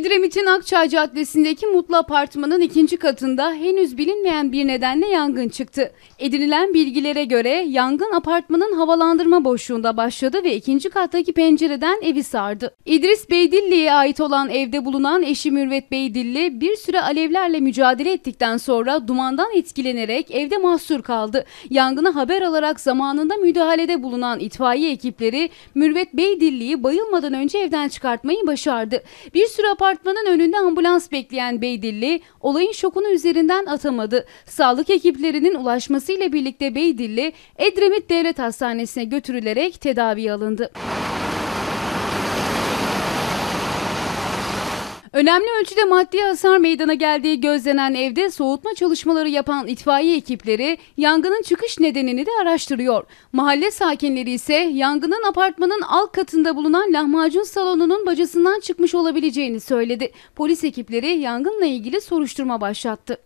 Edremit'in Akçay Caddesi'ndeki Mutlu Apartman'ın ikinci katında henüz bilinmeyen bir nedenle yangın çıktı. Edinilen bilgilere göre yangın apartmanın havalandırma boşluğunda başladı ve ikinci kattaki pencereden evi sardı. İdris Beydilli'ye ait olan evde bulunan eşi Mürvet Beydilli bir süre alevlerle mücadele ettikten sonra dumandan etkilenerek evde mahsur kaldı. Yangına haber alarak zamanında müdahalede bulunan itfaiye ekipleri Mürvet Beydilli'yi bayılmadan önce evden çıkartmayı başardı. Bir süre apartmanın önünde ambulans bekleyen Beydilli olayın şokunu üzerinden atamadı. Sağlık ekiplerinin ulaşmasıyla birlikte Beydilli Edremit Devlet Hastanesi'ne götürülerek tedavi alındı. Önemli ölçüde maddi hasar meydana geldiği gözlenen evde soğutma çalışmaları yapan itfaiye ekipleri yangının çıkış nedenini de araştırıyor. Mahalle sakinleri ise yangının apartmanın alt katında bulunan lahmacun salonunun bacasından çıkmış olabileceğini söyledi. Polis ekipleri yangınla ilgili soruşturma başlattı.